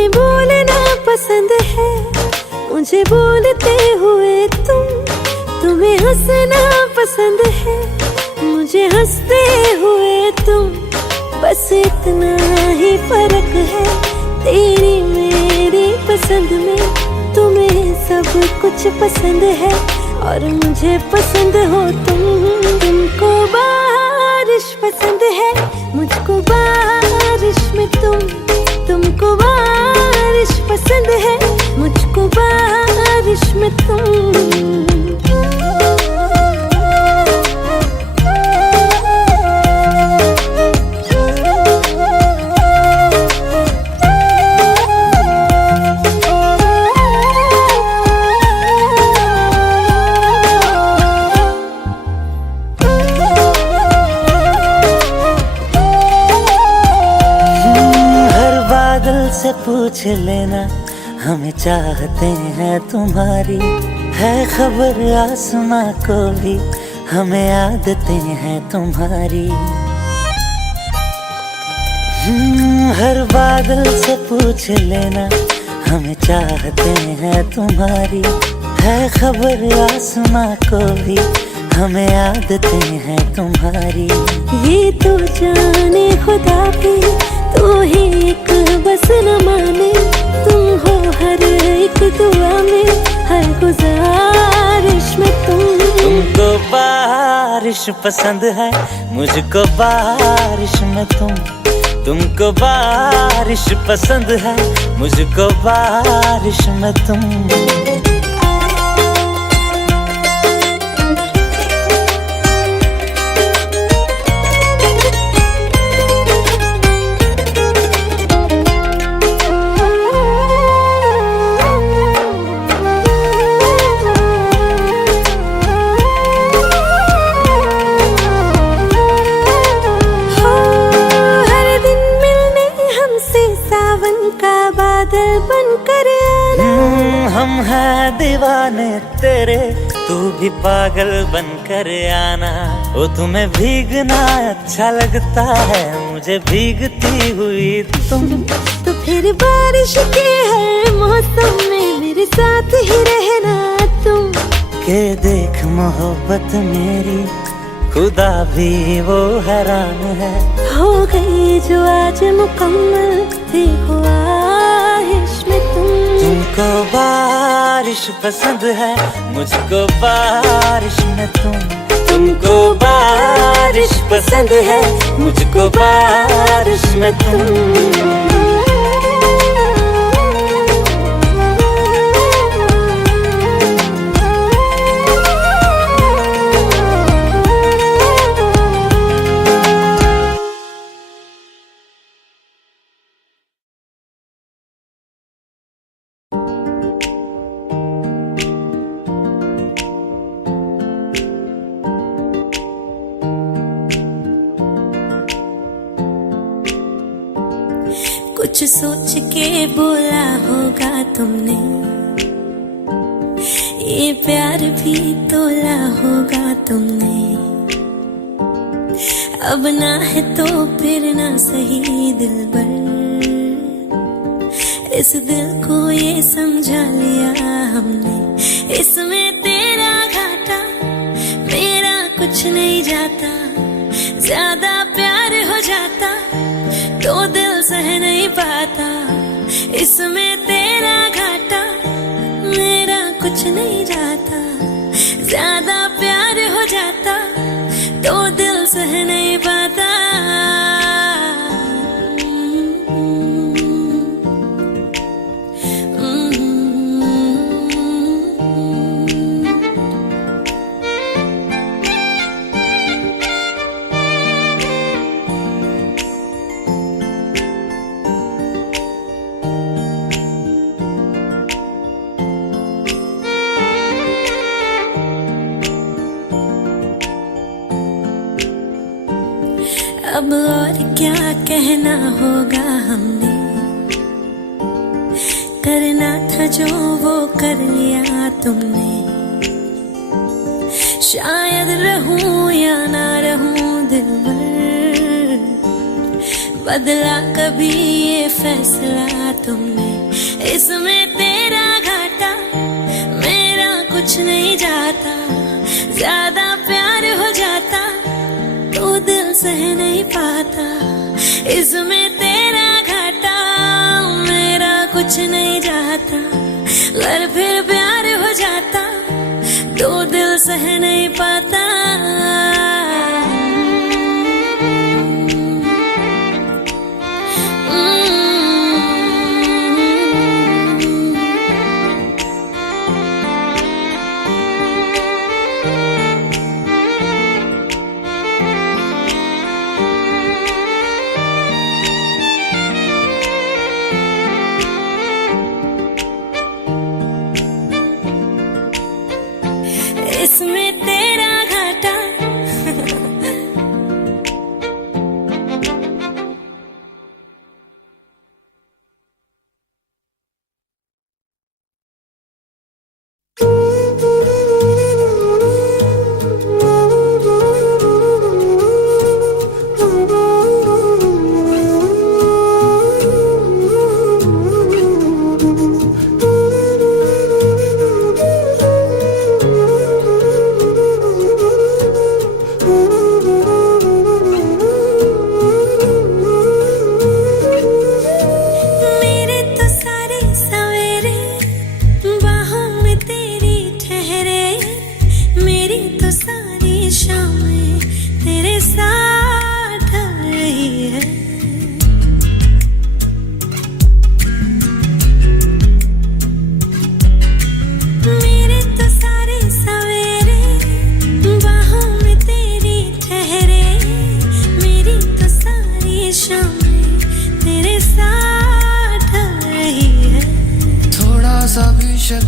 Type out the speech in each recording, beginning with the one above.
तुम्हें बोलना पसंद है, मुझे बोलते हुए तुम्हें हंसना पसंद है, मुझे हंसते हुए तुम। बस इतना ही फर्क है तेरी मेरी पसंद में। तुम्हें सब कुछ पसंद है और मुझे पसंद हो तुम। तुमको बारिश पसंद है, मुझको बारिश में तुमको बारिश पसंद है, मुझको बारिश में तुम। से पूछ लेना हमें चाहते हैं तुम्हारी, है खबर आसमां को भी हमें आदतें हैं तुम्हारी। हर बादल से पूछ लेना हमें चाहते हैं तुम्हारी, है खबर आसमां को भी हमें आदतें हैं तुम्हारी। ये तो जाने खुदा भी तू ही एक बस न माने, तुम हो हर एक दुआ में, हर गुजारिश में तुमको बारिश पसंद है, मुझको बारिश में तुमको बारिश पसंद है, मुझको बारिश में तुम। बादल बनकर आना। हम हैं दीवाने तेरे, तू भी पागल बनकर आना। ओ तुम्हें भीगना अच्छा लगता है, मुझे भीगती हुई तुम। तो फिर बारिश के हर मौसम में मेरे साथ ही रहना तुम। के देख मोहब्बत मेरी खुदा भी वो हैरान है, हो गई जो आज मुकम्मल देखो आहिश में तुमको बारिश पसंद है, मुझको बारिश में तुमको बारिश पसंद है, मुझको बारिश में तुम। कुछ सोच के बोला होगा तुमने, ये प्यार भी तोला होगा तुमने। अब ना है तो फिर ना सही दिलबर, इस दिल को ये समझा लिया हमने। इसमें तेरा घाटा मेरा कुछ नहीं जाता, ज्यादा प्यार हो जाता तो दिल सह नहीं पाता। इसमें तेरा घाटा मेरा कुछ नहीं जाता, ज्यादा प्यार हो जाता तो दिल सह नहीं पाता। अब और क्या कहना होगा हमने, करना था जो वो कर लिया तुमने। शायद रहूं या ना रहूं दिलबर, बदला कभी ये फैसला तुमने, इसमें तेरा घाटा मेरा कुछ नहीं जाता। ज्यादा प्यार हो जाता तो दिल सह नहीं पाता, इसमें तेरा घाटा मेरा कुछ नहीं जाता। अगर फिर प्यार हो जाता तो दिल सह नहीं पाता। इसमें तेरा घाटा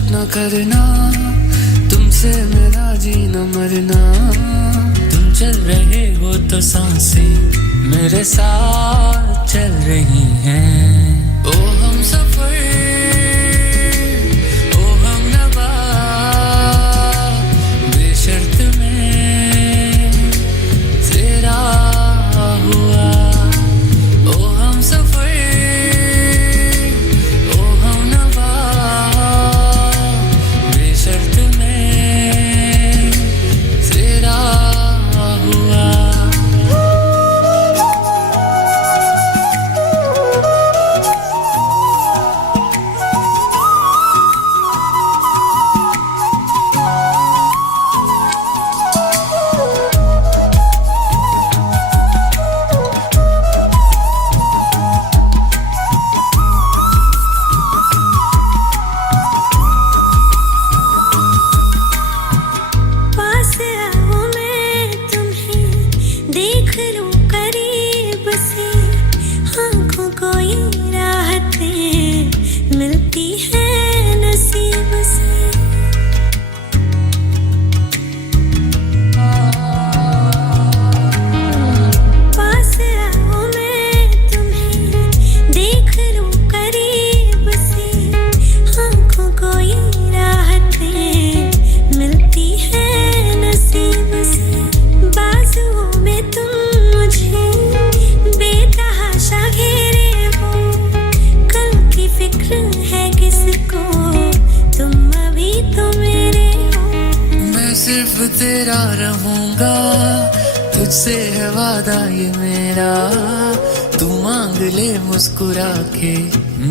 न करना, तुमसे मेरा जीना मरना। तुम चल रहे हो तो सांसें मेरे साथ चल रही हैं। ओ हम सफर, ओ हम नवा, बेशर्त में तेरा हुआ। ओ हम सफर, तेरा रहूंगा, तुझसे है वादा ये मेरा। तू मांग ले मुस्कुरा के,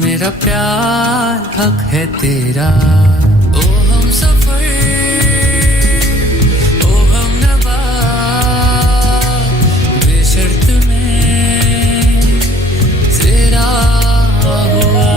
मेरा प्यार हक है तेरा। ओ हम सफर, ओ हम नवा, बेशर्त में तेरा हुआ।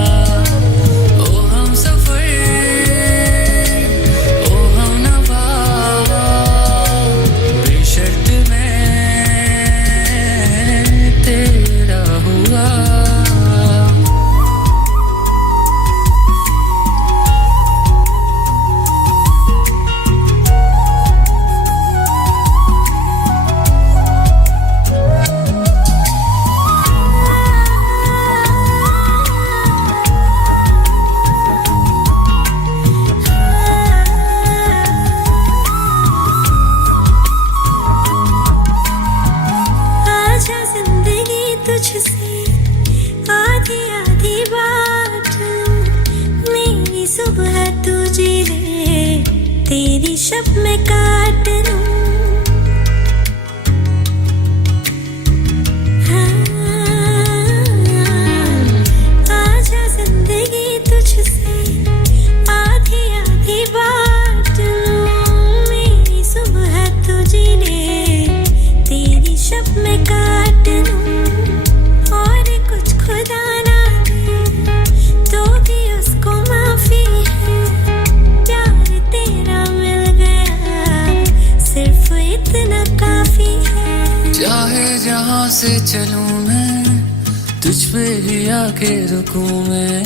तुझ पे ही आके रुकूं मैं,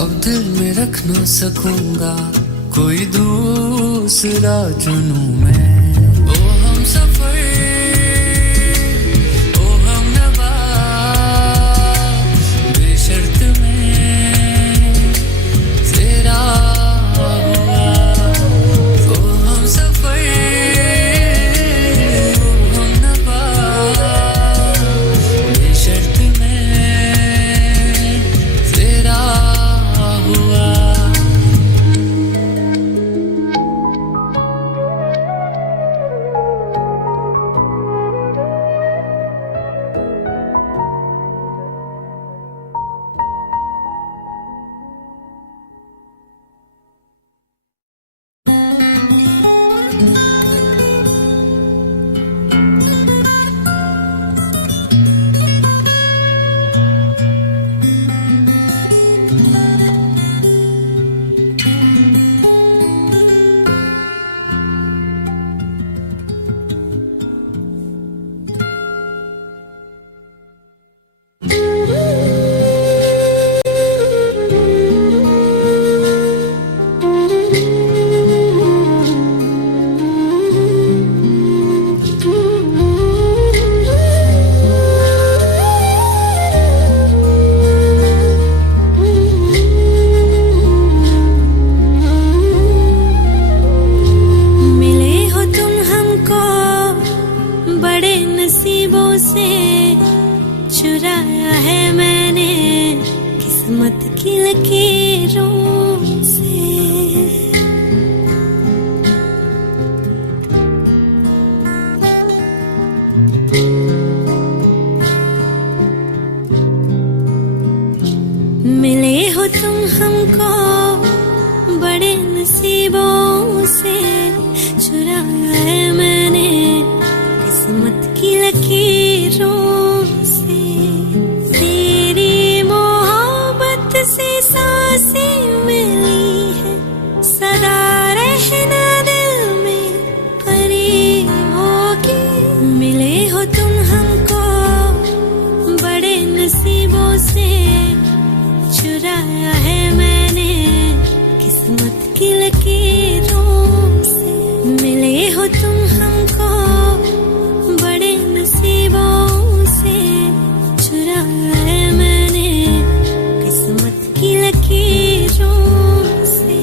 अब दिल में रख ना सकूंगा, कोई दूसरा चुनूं मैं। ओ हम सफर, ओ हम नवा, बेशर्त में तेरा हुआ। ओ हम सफर, ओ हम नवा, बेशर्त में तेरा हुआ। चुराया है मैंने किस्मत की लकीरों से। मिले हो तुम हमको बड़े नसीबों से, चुराया है मैंने किस्मत की लकीरों से। तेरी मोहब्बत से सांसें मिली है, सदा रहना दिल में करीब होके। मिले हो तुम हमको बड़े नसीबों से, चुराया है मैंने किस्मत की लकीरों से। मिले हो तुम हमको बड़े नसीबों से, चुराया है मैंने किस्मत की लकीरों से।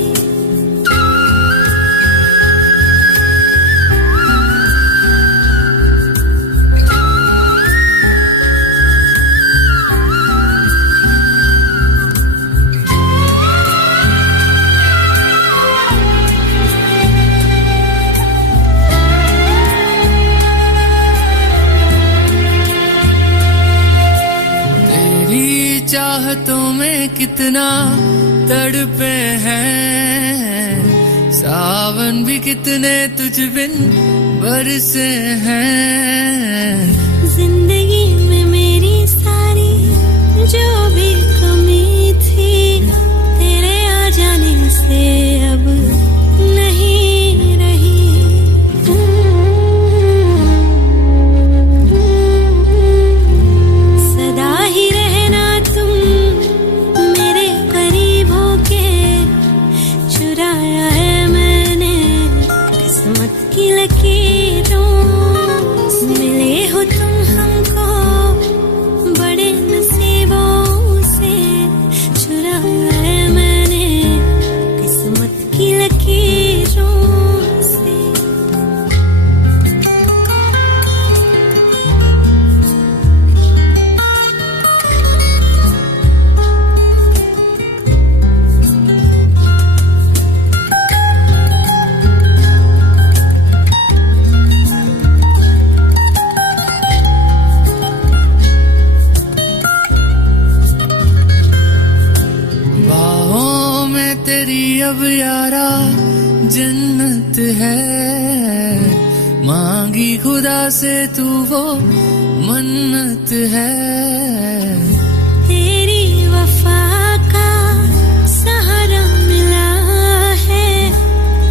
चाहतों में कितना तड़पे हैं, सावन भी कितने तुझ बिन बरसे हैं। जिंदगी में मेरी सारी जो भी कमी थी, तेरे आ जाने से अब नहीं रही। सदा ही रहना तुम मेरे करीब होके, चुराया है मैंने किस्मत की लकीरों से। मिले हो तुम हमको बड़े नसीबों से, चुराया है मैंने किस्मत की लकीरों से। बाहों में तेरी अब यारा जन्नत है, मांगी खुदा से तू वो मन्नत है। तेरी वफा का सहारा मिला है,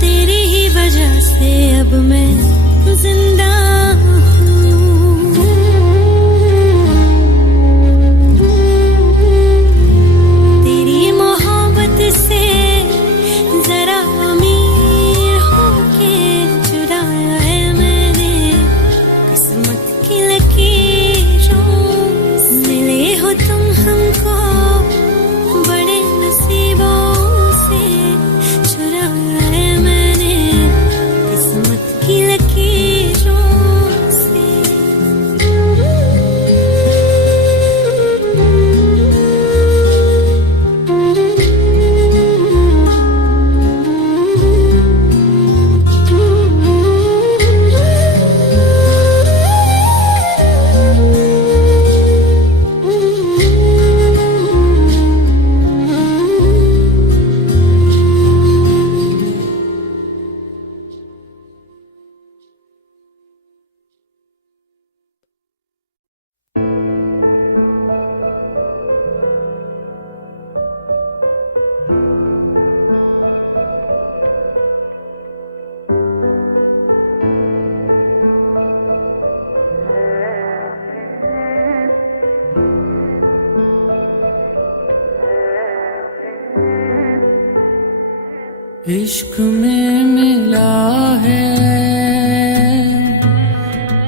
तेरी ही वजह से अब मैं जिंदा हूँ। तुम हमको बड़े नसीबों से चुराया है मैंने किस्मत की लकीरों से। इश्क में मिला है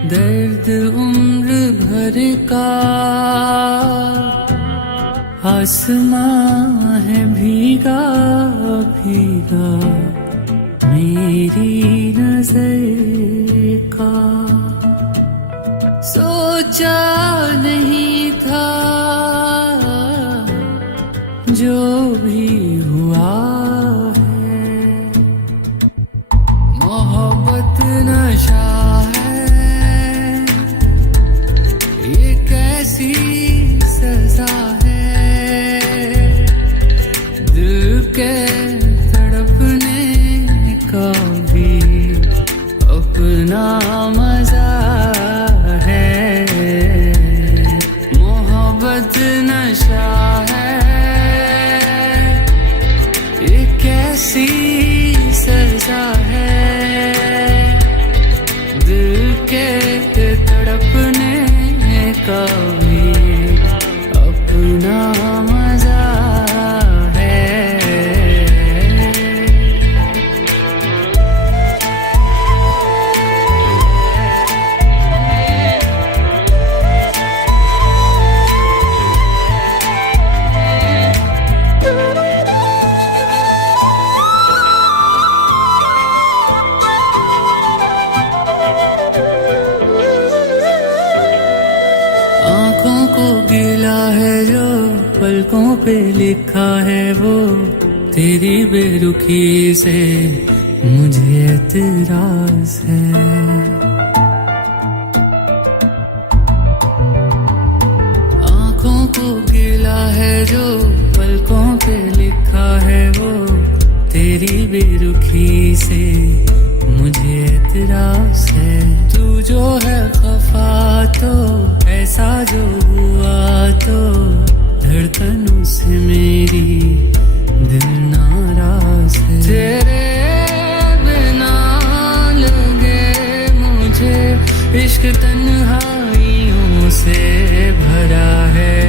दर्द उम्र भर का, आसमां है भीगा भीगा मेरी नजर का। सोचा नहीं था जो भी हुआ नशा है, ये कैसी सजा है, दिल के तड़पने का भी अपना मजा है। मोहब्बत नशा है, ये कैसी सजा है, दिल के तड़पने का भी अपना मजा है। आँखों को गिला है जो पलकों पे लिखा है वो, तेरी बेरुखी से मुझे एतराज है। आँखों को गिला है जो पलकों पे लिखा है वो, तेरी बेरुखी से मुझे एतराज है। तू जो है खफा तो ऐसा जो हुआ तो धड़कनों से मेरी दिल नाराज है। तेरे बिना लगे मुझे इश्क तन्हाइयों से भरा है।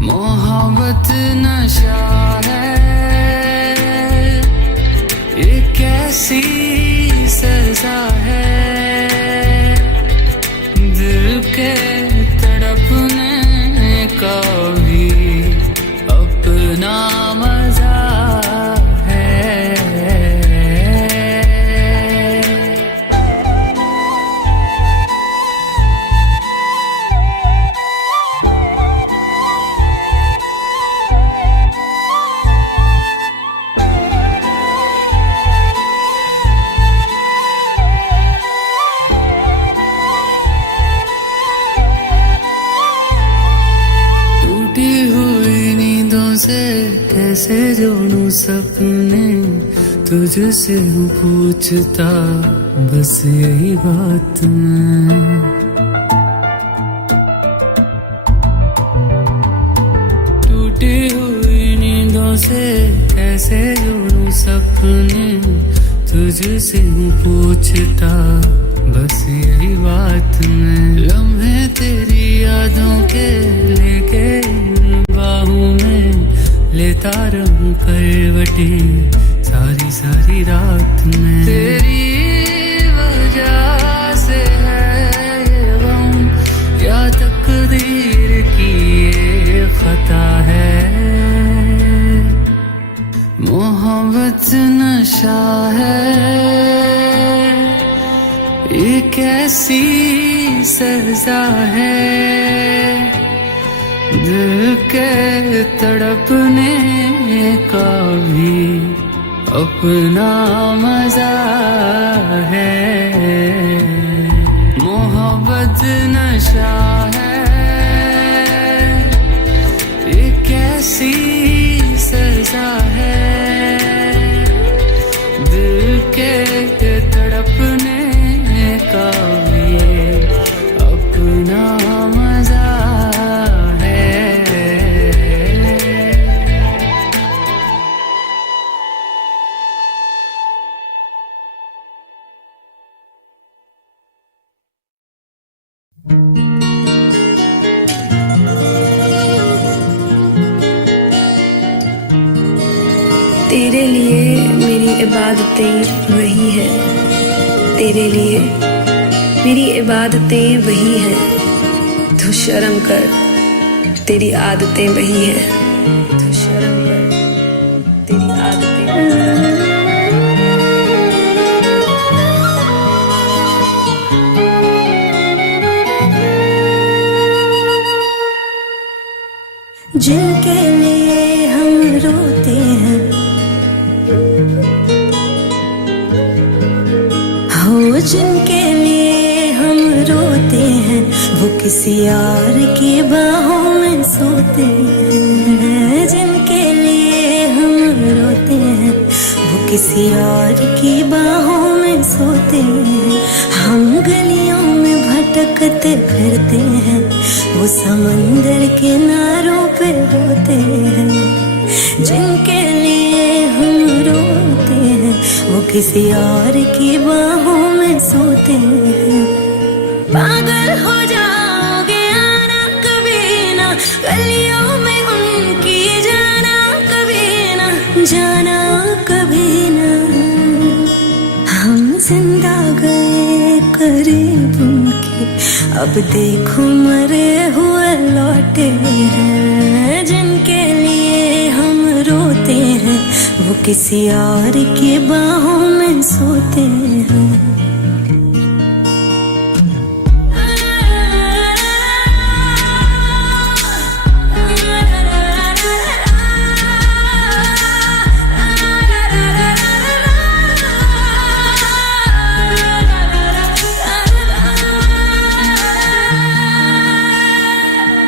मोहब्बत नशा है, ये कैसी सजा है, दिल के तड़पने का भी अपना मजा है। से कैसे जोड़ूं सपने, तुझसे हूँ पूछता बस यही बात मैं। टूटी हुई नींदों से कैसे जोड़ूं सपने, तुझसे हूँ पूछता बस यही बात मैं। लम्हे तेरी यादों के लेके बाहों में लेता रहूं करवटें सारी सारी रात में। तेरी वजह से है ये गम या तकदीर खता है। मोहब्बत नशा है, ये कैसी सजा है। दिल के तड़पने का भी अपना मजा है। मोहब्बत नशा है, ये कैसी सजा है। दिल के तड़पने का भी अपना मजा है। तेरे लिए मेरी इबादतें वही है, तेरे लिए मेरी इबादतें वही है। तू शर्म कर, तेरी आदतें वही है। तू शर्म कर, तेरी आदतें वही है। जिनके लिए हम रोते हैं, हो जिनके लिए हम रोते हैं, वो किसी और की बाहों में सोते हैं। जिनके लिए हम रोते हैं, वो किसी और की बाहों में सोते हैं। हम गलियों में भटकते फिरते हैं, वो समंदर किनारों पे होते हैं। जिनके लिए हम रोते हैं, वो किसी और की बाहों में सोते हैं। पागल हो जाओगे आना कभी ना, गलियों में उनकी जाना कभी ना, जाना कभी ना। हम जिंदा गए करीब उनके, अब देखो मरे हुए लौटे हैं। जिनके लिए हम रोते हैं, वो किसी और की बाहों में सोते हैं।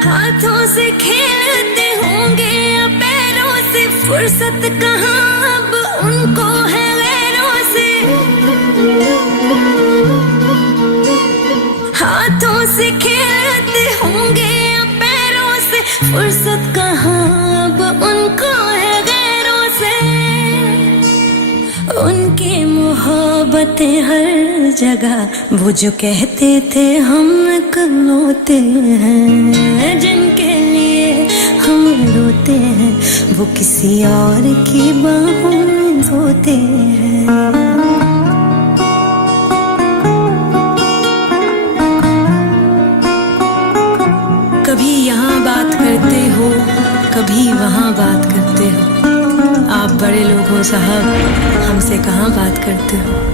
हाथों से खेलते होंगे या पैरों से, फुर्सत कहाँ अब उनको है गैरों से। हाथों से खेलते होंगे या पैरों से, फुर्सत कहाँ अब उनको है गैरों से। उनकी मोहब्बतें हर जगह, वो जो कहते थे हम इकलौते हैं। जिनके लिए हम रोते हैं, वो किसी और की बाहों में सोते हैं। कभी यहाँ बात करते हो, कभी वहाँ बात करते हो। आप बड़े लोग हो साहब, हमसे कहाँ बात करते हो।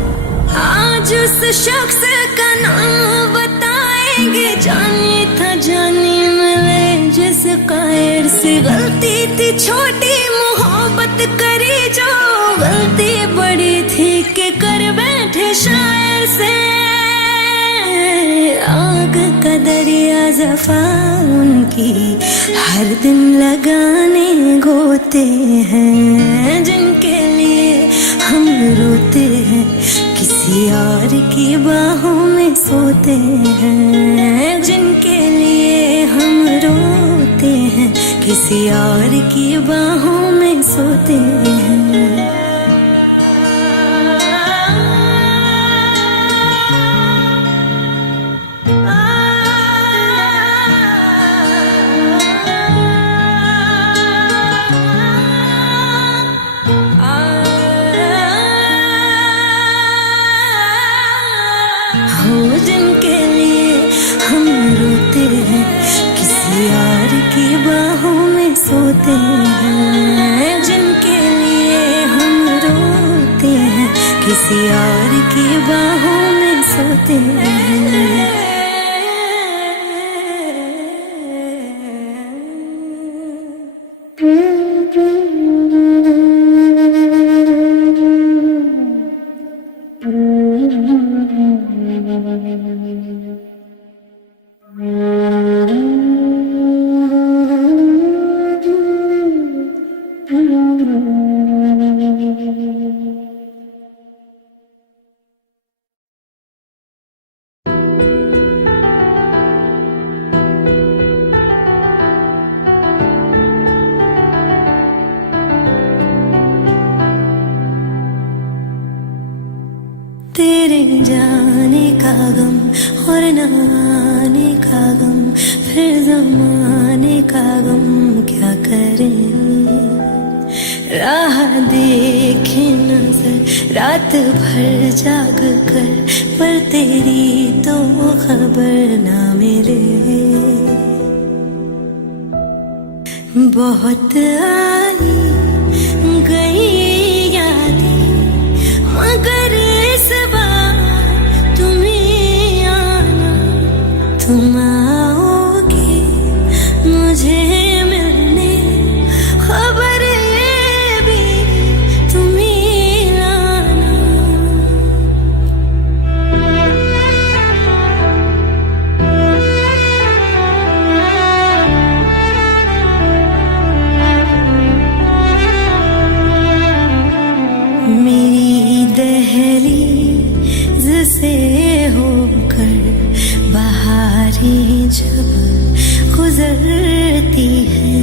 आज उस शख्स का नाम बताएंगे, जानी था जानी मिले जिस कायर से। गलती थी छोटी मोहब्बत करी जो, गलती बड़ी थी कि कर बैठे शायर से। आग का दरिया ज़फ़ा उनकी, हर दिन लगाने गोते हैं। जिनके लिए हम रोते हैं, किसी और की बाहों में सोते हैं। जिनके लिए हम रोते हैं, किसी और की बाहों में सोते हैं। जिनके लिए हम रोते हैं, किसी और की बाहों में किसी और की बाहों में सोते हैं। तेरे जाने का गम और न आने का गम, फिर ज़माने का गम क्या करें। राह देखे नजर रात भर जाग कर, पर तेरी तो खबर ना मिले। बहुत आई गई यादें, मगर इस बार तुम ही आना। तुम आओगे मुझे मिलने, खबर ये भी तुम ही लाना। मेरी दहलीज से होकर बहारें जब गुजरती है,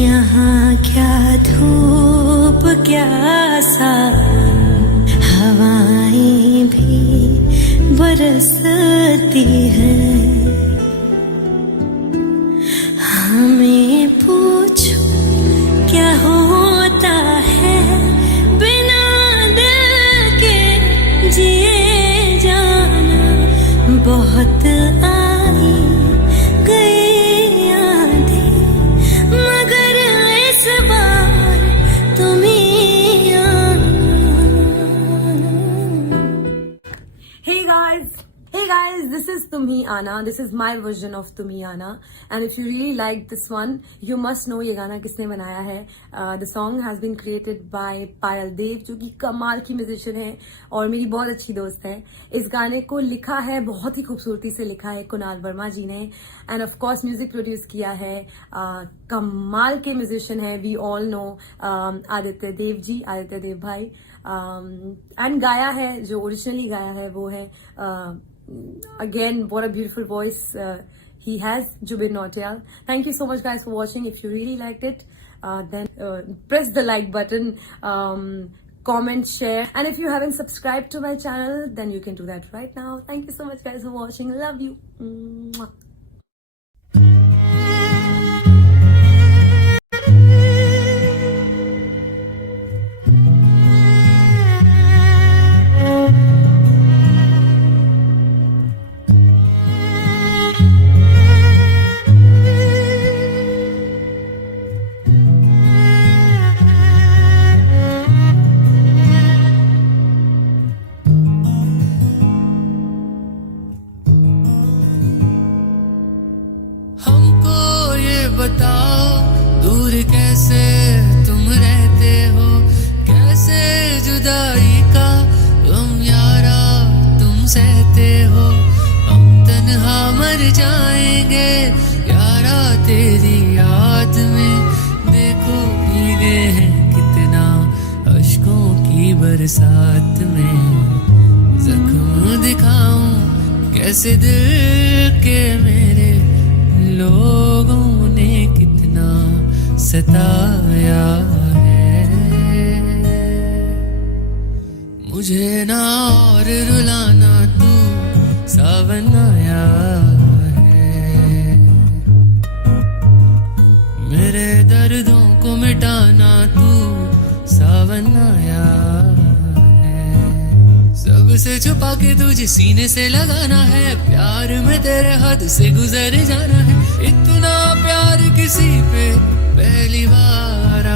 यहाँ क्या धूप क्या सावन, हवाएं भी बरसती है। हमें पूछो क्या होता है बिना दिल के जिए जाना। बहुत आई गई यादें, मगर इस बार तुम ही आना। Hey guys, this is Tum Hi Aana. This is my version of Tum Hi Aana. And if you really like this one, you must know ये गाना किसने बनाया है. The song has been created by पायल देव, जो कि कमाल की musician है और मेरी बहुत अच्छी दोस्त है. इस गाने को लिखा है, बहुत ही खूबसूरती से लिखा है कुणाल वर्मा जी ने. End of course music produce किया है कमाल के म्यूजिशियन है, we all know, Aditya Dev ji, Aditya देव भाई. एंड गाया है, जो ओरिजिनली गाया है वो है again, what a beautiful voice he has, Jubin Nautiyal. Thank you so much guys for watching. If you really liked it, then press the like button, comment, share, and if you haven't subscribed to my channel, then you can do that right now. Thank you so much guys for watching. Love you. Mwah. बताओ दूर कैसे तुम रहते हो, कैसे जुदाई का गम यारा तुम सहते हो. हम तन्हा मर जाएंगे यारा तेरी याद में. देखो भीगे हैं कितना अश्कों की बरसात में. जख्म दिखाऊं कैसे दिल के मेरे, लोगों ने कितना सताया है. मुझे ना और रुलाना, तू सावन आया है. मेरे दर्दों को मिटाना, तू सावन आया है. सबसे छुपा के तुझे सीने से लगाना है. प्यार में तेरे हद से गुजर जाना है. इतना प्यार किसी पे पहली बार.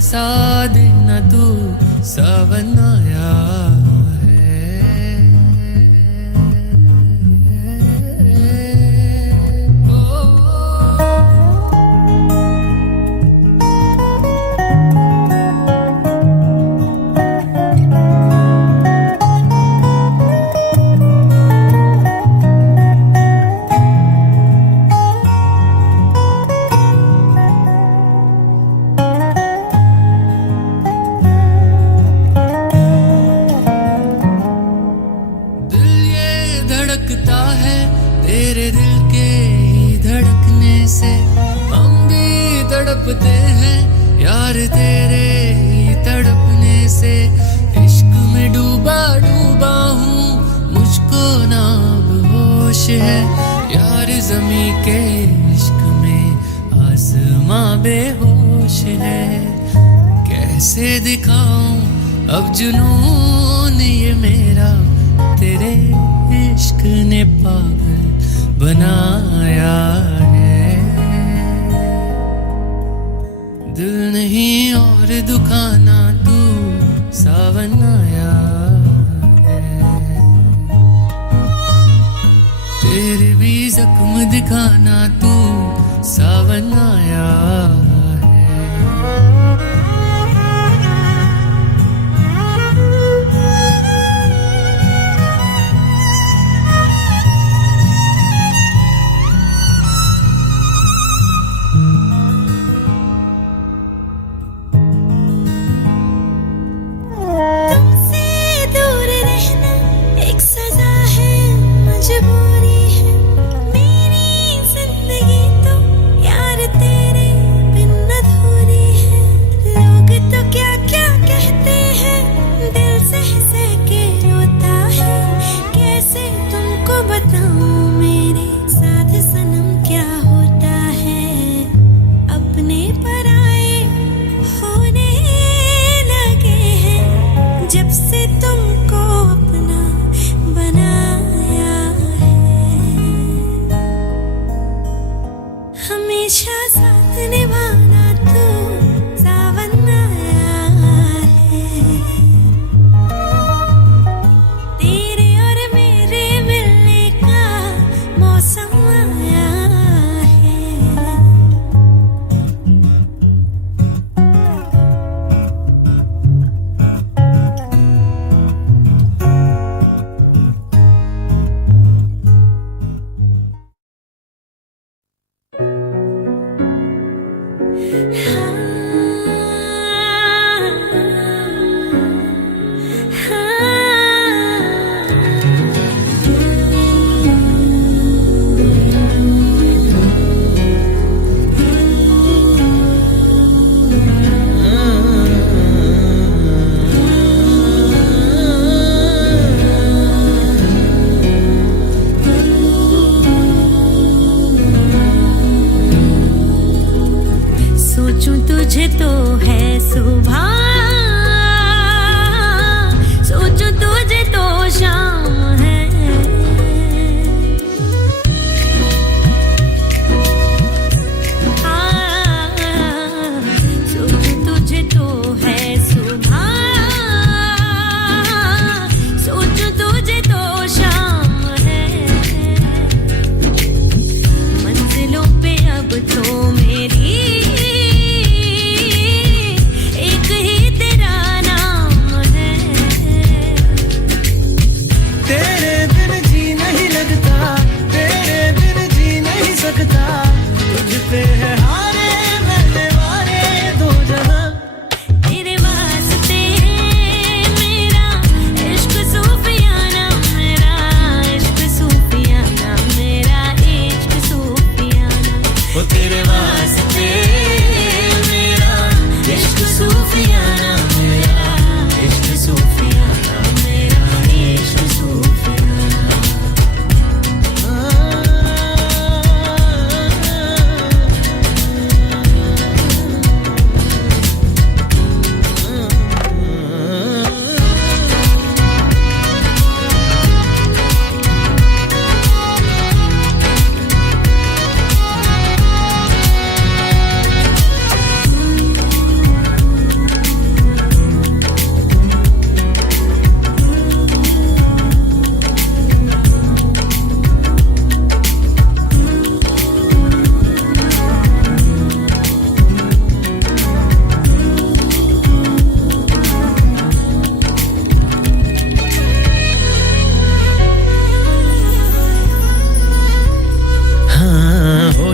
सा दिन तू सावन आया तेरे दिल के ही धड़कने से हम भी तड़पते हैं यार, तेरे ही तड़पने से इश्क में डूबा डूबा हूँ, मुझको ना होश है यार, ज़मीं के इश्क में आसमां बेहोश है। कैसे दिखाऊं अब जुनून ये मेरा, तेरे इश्क ने पागल बनाया है। दिल नहीं और दुखाना तू सावन आया है, तेरे भी जख्म दिखाना तू सावन आया है। हमेशा साथ निभाना तू सावन आया है, तेरे और मेरे मिलने का मौसम आया है।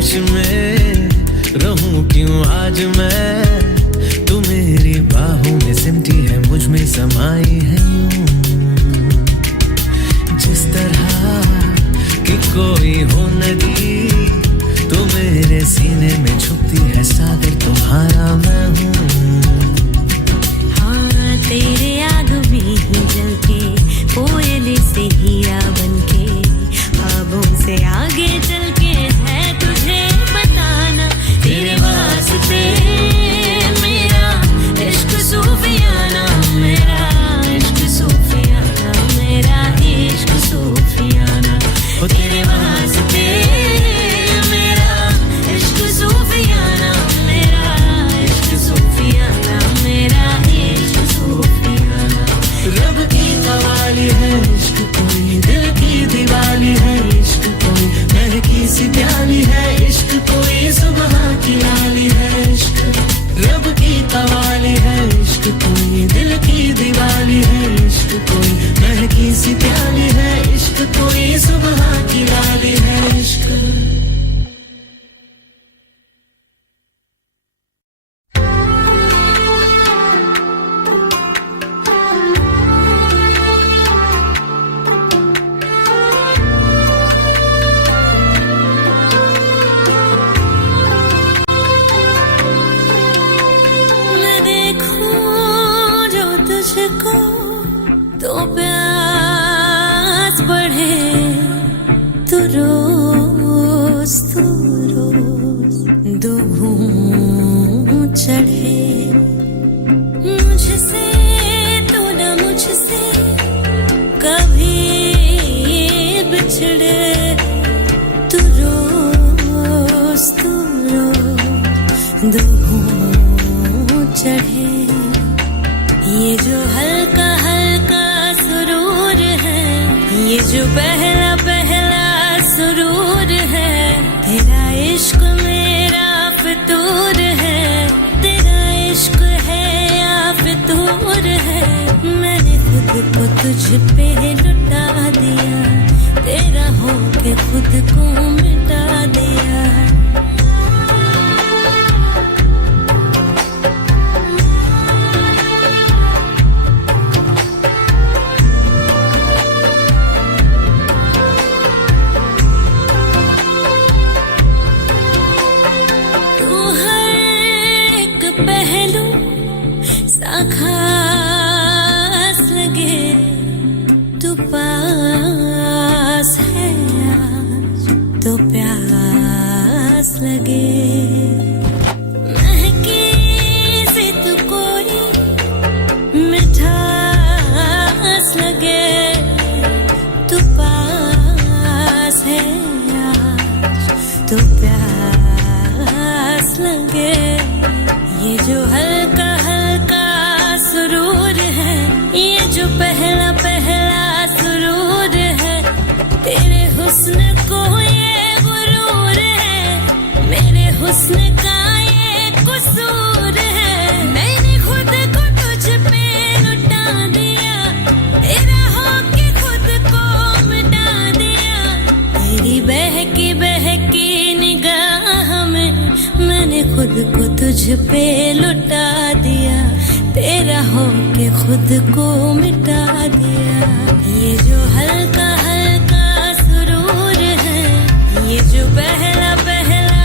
तलाश में रहूं क्यों आज मैं, तू मेरी बाहों में सिमटी है, मुझ में समाई है यूं, जिस तरह कि कोई हो नदी, तू मेरे सीने में छुपती है, सागर तुम्हारा मैं हूँ। हाँ तेरे आग में ही जल के, कोयले से हीरा बनके, ख्वाबों से आगे चल के है तुझे बताना, तेरे वास्ते मेरा इश्क सूफियाना, मेरा इश्क सूफियाना, मेरा इश्क सूफियाना, ओ तेरे वास्ते मेरा इश्क सूफियाना, मेरा इश्क सूफियाना, मेरा इश्क सूफियाना। रब की कवाली है इश्क कोई, दिल की दिवाली है इश्क कोई, महकी सी प्याली है इश्क कोई, सुबह की लाली है इश्क। रब की कवाली है इश्क कोई, दिल की दिवाली है इश्क कोई, महकी सी प्याली है इश्क कोई, सुबह की लाली है इश्क। मैं देखूं जो तुझको तो प्यास बढ़े, तू रोज दो घूम चढ़े, मुझसे तू न मुझसे कभी बिछड़े, तू रोज दो घूम चढ़े। ये जो हल्का हल्का सुरूर है, ये जो पहला पहला सुरूर है, तेरा इश्क मेरा फितूर है, तेरा इश्क है या फितूर है। मैंने खुद को तुझ पे लुटा दिया, तेरा होके खुद को मिटा दिया। पहलू सा खास लगे, तू पास है आज तो प्यास लगे, महकी से तू कोई मिठास लगे, तू पास है आज तो प्यास लगे। ये जो हल्का हल्का सुरूर है, ये जो पहला पहला सुरूर है, तेरे हुस्न को ये गुरूर है, मेरे हुस्न का ये कसूर है। मैंने खुद को तुझ पे लुटा दिया, तेरा होके खुद को मिटा दिया। तेरी बहकी निगाह में मैंने खुद को तुझ पे लुटा दिया, तेरा होके खुद को मिटा दिया। ये जो हल्का हल्का सुरूर है, ये जो पहला पहला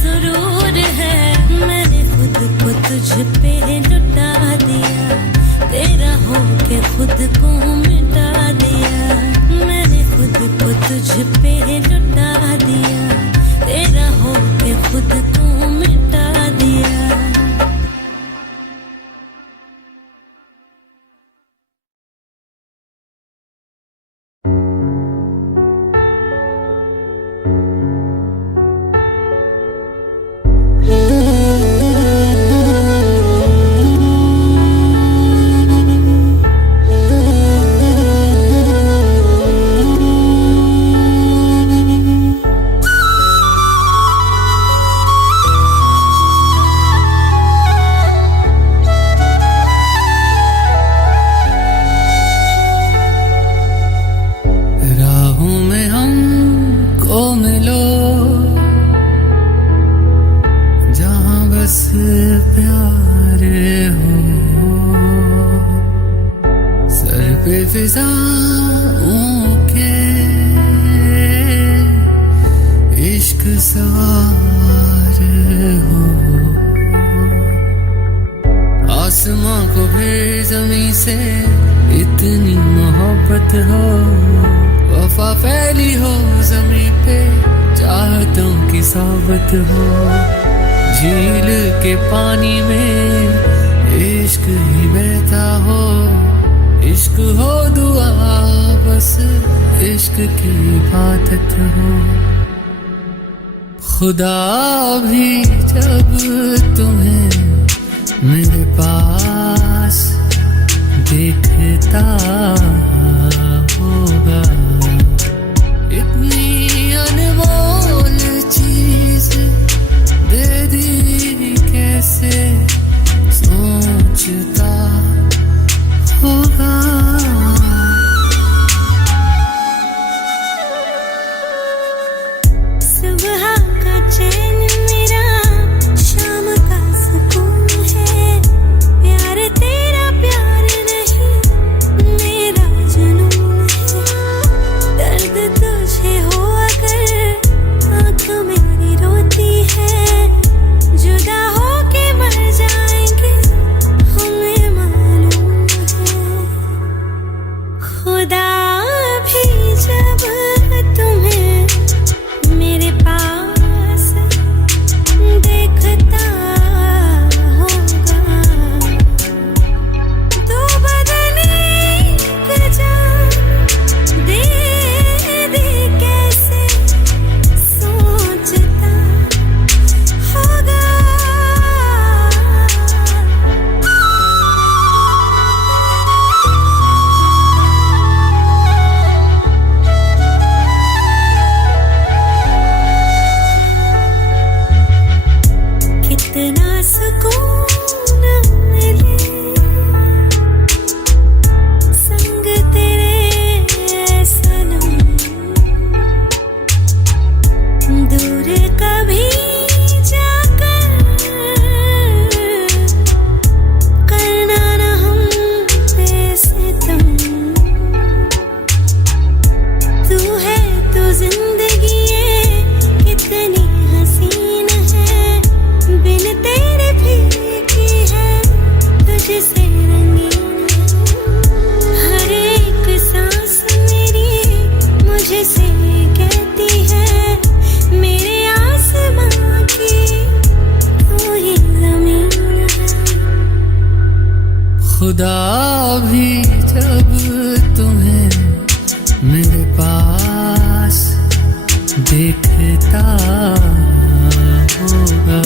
सुरूर है, मैंने खुद को तुझ पे लुटा दिया, तेरा होके खुद को मिटा दिया। मैंने खुद को तुझ पे लुटा दिया, तेरा होके खुद को मिटा दिया। बस प्यार हो, सर पे फिजाओं के इश्क सवार हो, आसमां को फिर ज़मीं से इतनी मोहब्बत हो, वफा फैली हो ज़मीं पे चाहतों की सोबत हो, झील के पानी में इश्क ही बहता हो, इश्क हो दुआ बस इश्क की इबादत हो। खुदा भी जब तुम्हें मेरे पास देखता होगा, इतनी अनमोल चीज दे दी कैसे सोचता होगा। सुबह का चैन मेरा शाम का सुकून है, प्यार तेरा प्यार नहीं मेरा जुनून है, दर्द तुझे हो अगर आँख मेरी रोती है, जुदा होके मर जाएंगे हमें मालूम है। खुदा भी जब तुम्हें मेरे पास देखता होगा, तो बदले का जान दे दे कैसे सोचता होगा। कितना सुकून मिले संग तेरे सनम, दूर कभी जाकर करना न हम पे सितम, तू है तो जिंदगी ये कितनी हसीन है, बिन तेरे फीकी है तुझसे रंगीन है, हर एक सांस मेरी मुझसे कहती है मेरे आसमां की तू ही ज़मीन है। खुदा भी जब तुम्हें मेरे पास देखता होगा,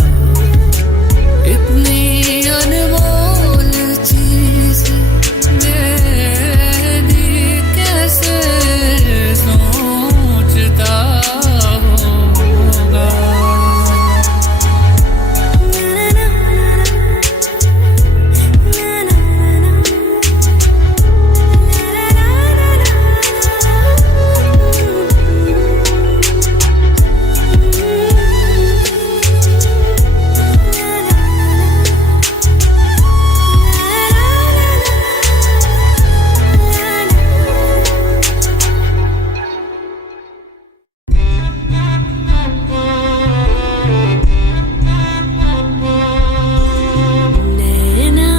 इतनी अनमोल चीज दे दी कैसे सोचता होगा। नैना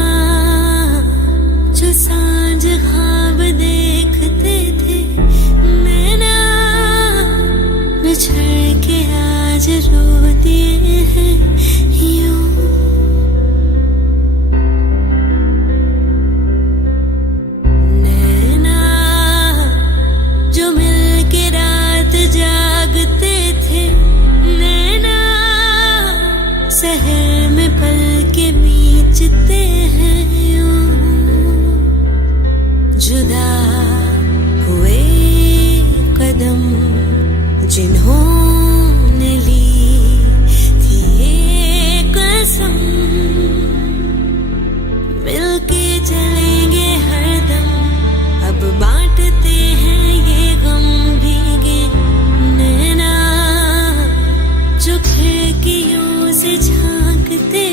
जो सांझ ख्वाब देखते थे, नैना बिछड़ के आज रो दिए हैं यूं। नैना जो मिल के रात जागते थे, नैना शहर में पल के बीचते हैं यूं। जुदा हुए कदम जिन्होंने ली थी ये कसम, मिलके चलेंगे हरदम, अब बांटते हैं ये गम भीगे नैना, जो खिड़कियों से झांकते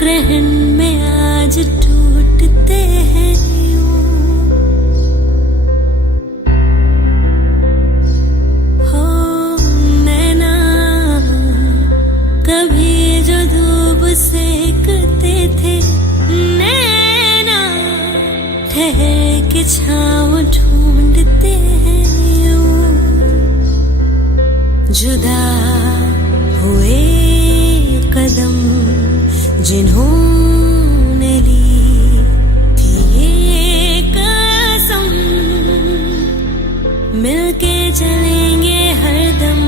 ग्रहण में आज टूटते हैं यूं। हो नैना कभी जो धूप सेकते थे, नैना ठहर के छाँव ढूंढते हैं यूं। जुदा हुए कदम जिन्होंने ली थी ये कसम, मिलके चलेंगे हरदम,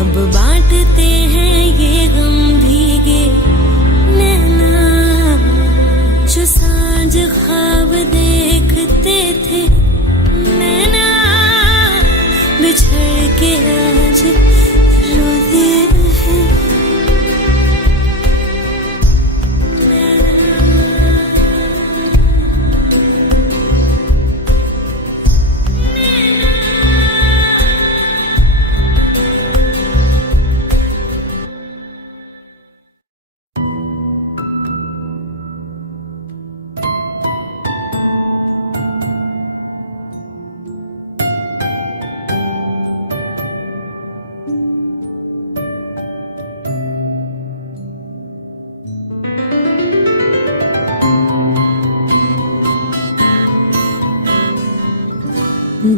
अब बांटते हैं ये गम। भीगे नैना जो सांझ ख्वाब देखते थे, नैना बिछड़ के आज रोते हैं।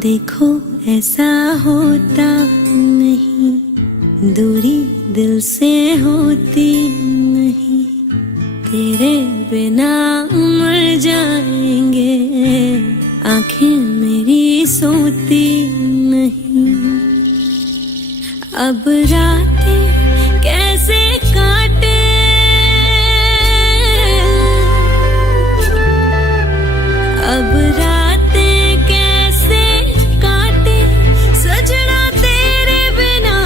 देखो ऐसा होता नहीं, दूरी दिल से होती नहीं, तेरे बिना मर जाएंगे, आंखें मेरी सोती नहीं। अब रातें कैसे काटे, अब रातें कैसे काटे, सजना तेरे बिना,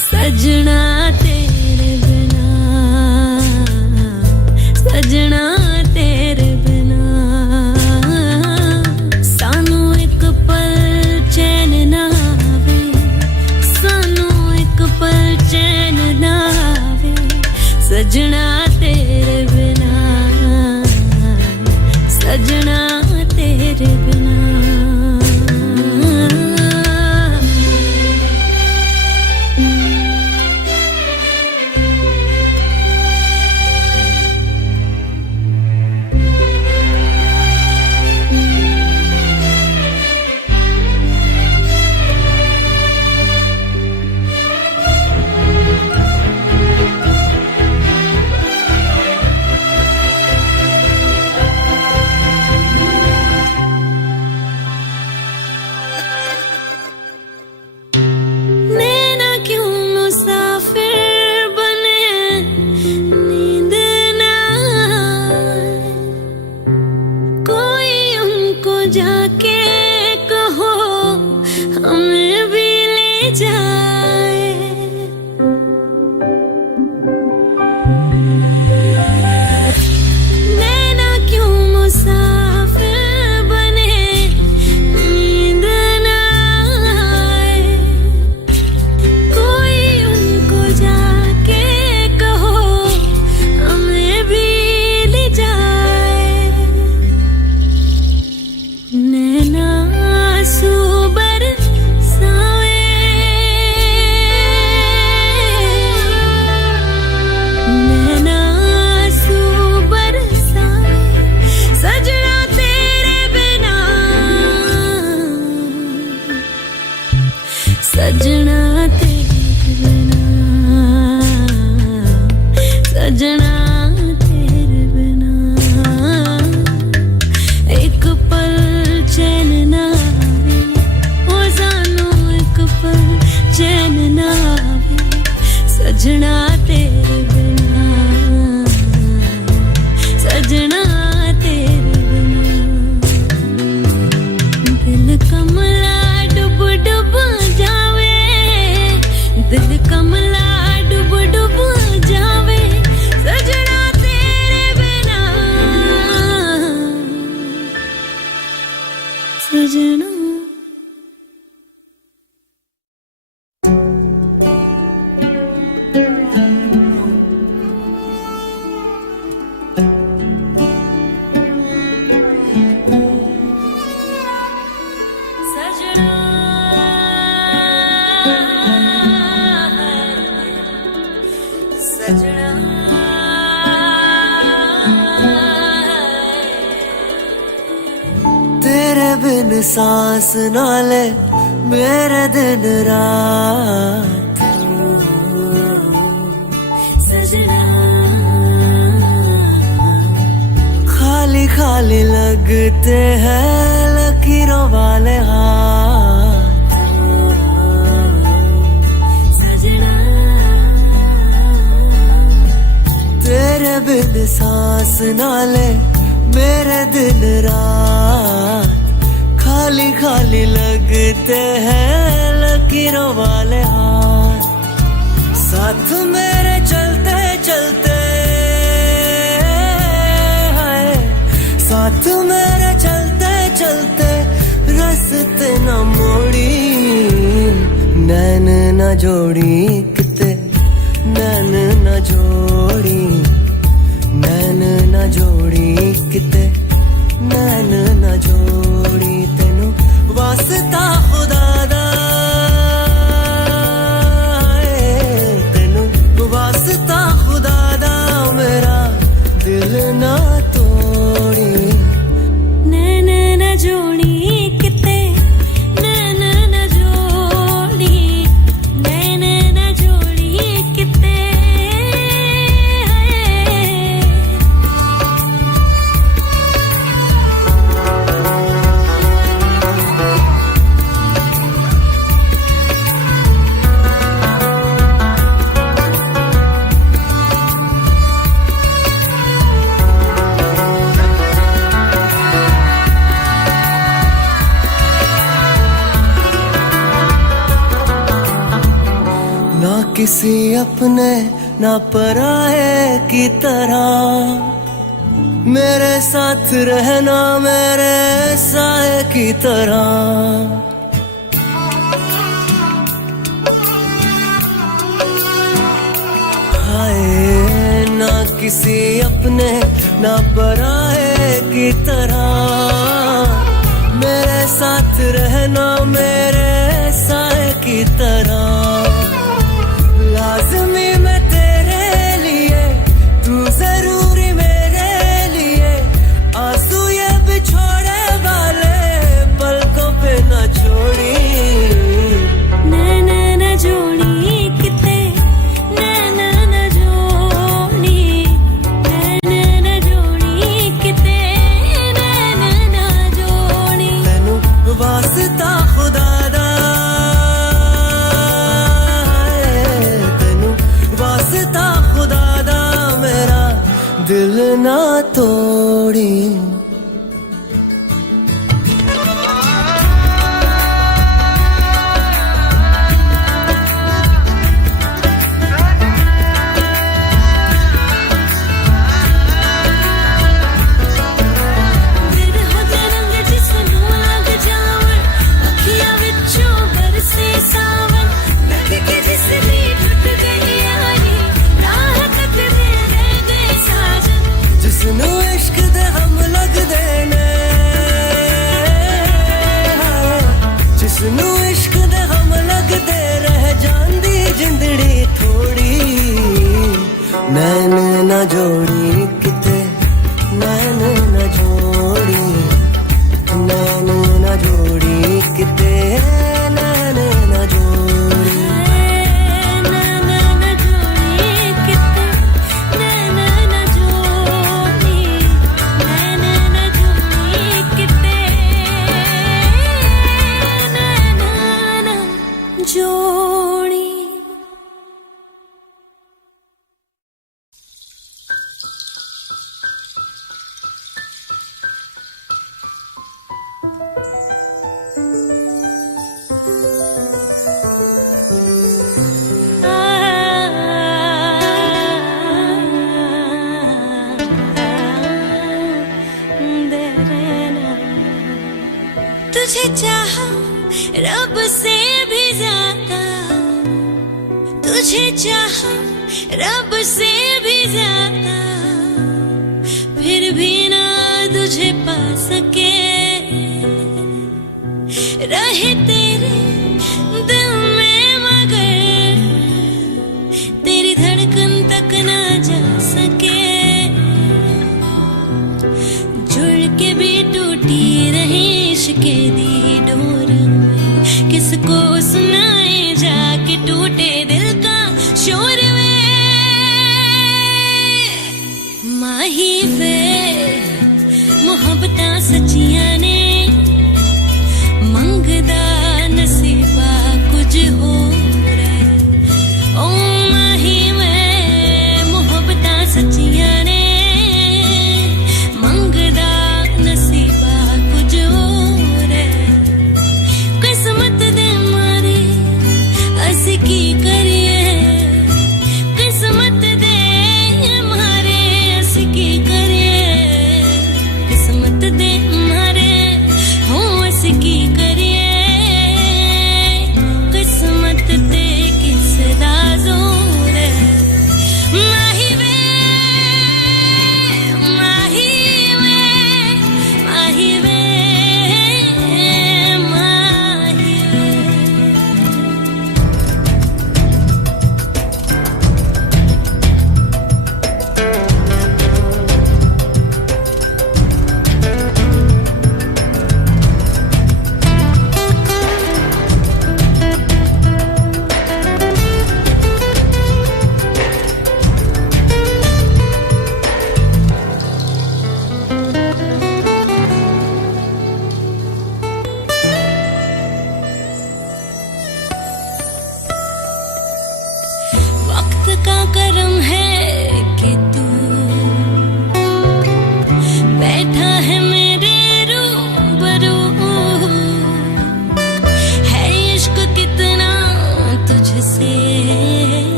सजना तेरे बिना, सजना तेरे बिना। सानू एक पल चैन ना आवे, सानू एक पल चैन ना आवे, सजना तेरे बिना, सजना तेरे बिना। जाके कहो हमें भी ले जाए, नैना क्यों मुसाफिर बने, नींद ना आए, कोई उनको जाके कहो हमें भी ले जाए। नैना आंसू बरसाए, नैना आंसू बरसाए, सजना तेरे बिना, सजना तेरे बिना, सजना तेरे बिना। एक पल चैन ना आवे, ओ जानू एक पल चैन ना आवे, सजना तेरे बिना, सजना तेरे बिना। दिल कमला डुब डुब जावे, सजना तेरे बिन सांस ना ले मेरे दिन रात, सजना खाली खाली लगते हैं लकीरों वाले हाथ, सजना तेरे बिन सांस ना ले मेरे दिन रात, खाली खाली लगते हैं लकीरों वाले हाथ, साथ मेरे चलते चलते हाय, साथ मेरे चलते चलते रास्ते न मोड़ी, नैन न जोड़ी किते नैन न जोड़ी, नैन न जोड़ी किते नैन न जोड़ी, तेनू वास्ता खुदा दा तेनू वास्ता खुदा दा मेरा दिल ना तोड़ी, नैन न जोड़ी किते नैन न जोड़ी, नैन न जोड़ी किते ना किसी अपने ना पराए की तरह, मेरे साथ रहना मेरे साए की तरह, हाय ना किसी अपने ना पराए की तरह, मेरे साथ रहना मेरे साए की तरह, लाज़मी मैं तेरे लिए तू जरूरी मेरे लिए, आंसू ये बिछोड़े वाले पलकों पे न छोड़ी, नैन न जोड़ी किते नैन न जोड़ी, नैन न जोड़ी किते नैन न जोड़ी, तेनू वास्ता खुदा दा तेनू वास्ता खुदा दा मेरा दिल ना तोड़ी, दिल हो रंग जिसनू लग जावन, अखियां विचों बरसे सावन, लग के जिसदी टूट गई यारी, राह तक दे दे साजन, जिसनू इश्क दे हम लग देने, जिसनू इश्क दे हम लग दे रह जांदी जिंदड़ी थोड़ी, नैन न जोड़ी किते नैन न जोड़ी, नैन न जोड़ी किते नैन न जोड़ी, नैन न जोड़ी किते नैन न जोड़ी, नैन न जोड़ी किते नैन न जोड़ी। तुझे चाहा रब से भी ज्यादा, तुझे चाहा रब से भी ज्यादा, फिर भी ना तुझे पा सके, रहे तेरे दिल में मगर तेरी धड़कन तक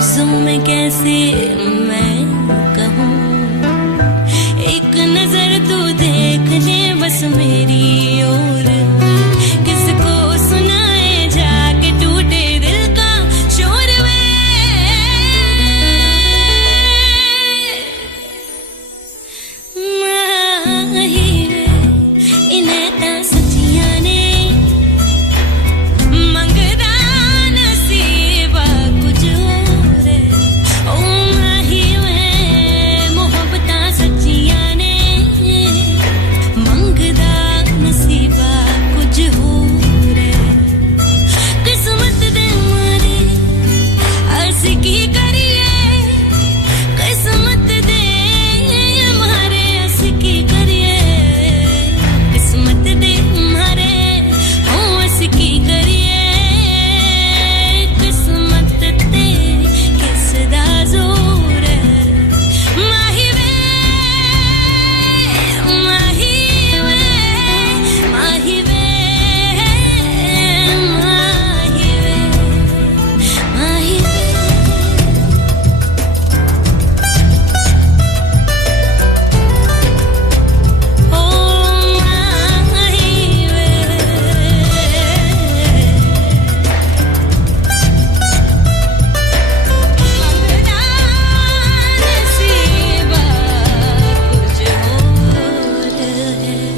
लफ्जों में कैसे मैं कहूँ, एक नजर तू देख ले बस मेरी ओर, किसको सुनाए जाके टूटे दिल का शोर वे, माही वे इन्हें ता सचिया ने मंगदा नसीबा कुछ और है, ओ माही वे मोहब्बतां सच्चियां ने मंगदा नसीबा कुछ और है, किस्मत दे मारे अस की करिए, किस्मत दे मारे अस की करिए, किस्मत दे मारे हो अस की करिए, किस्मत ते किसदा जोर है, माही वे माही वे माही वे माही वे माही वे। ओ माही वे मंगदा नसीबा कुछ और है।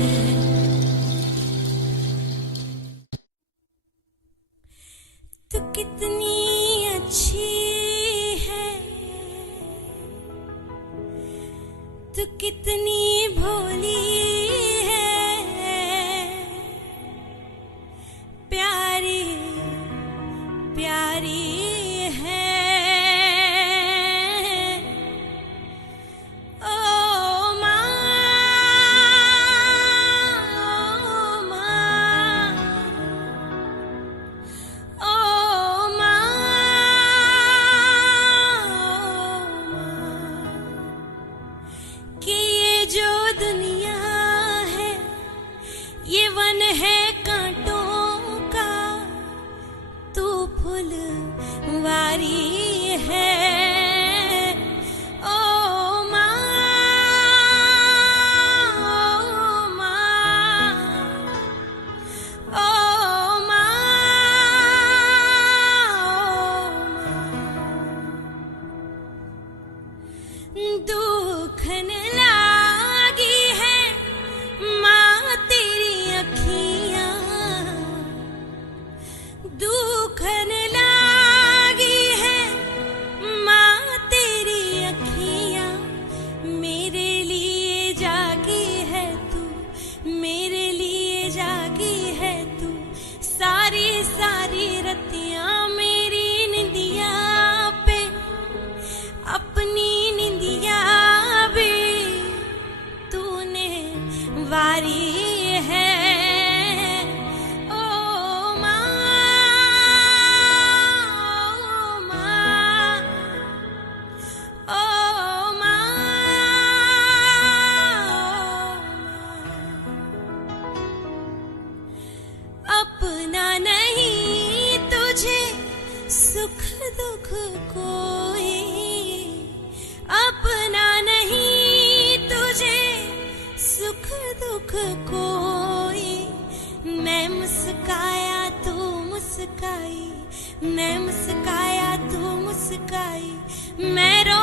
तू कितनी अच्छी है, तू कितनी भोली है, प्यारी प्यारी है, ओ माँ, ओ माँ, कि ये जो दुनिया है ये वन है कांटों का, तू फुलवारी है, ओ माँ, ओ माँ, दुखन लागी है माँ तेरी अखियाँ, दुखन लागी है माँ तेरी अखियाँ, मेरे लिए जागी है तू, मेरे लिए जागी है तू, सारी सारी रतियाँ मेरी निंदिया पे अपनी निंदिया भी तूने वारी है, ओ माँ, ओ माँ, अपना नहीं तुझे सुख दुख कोई, अपना नहीं तुझे सुख दुख कोई, मैं मुस्काया तू मुस्काई, मैं मुस्काया तू मुस्काई, मैं रो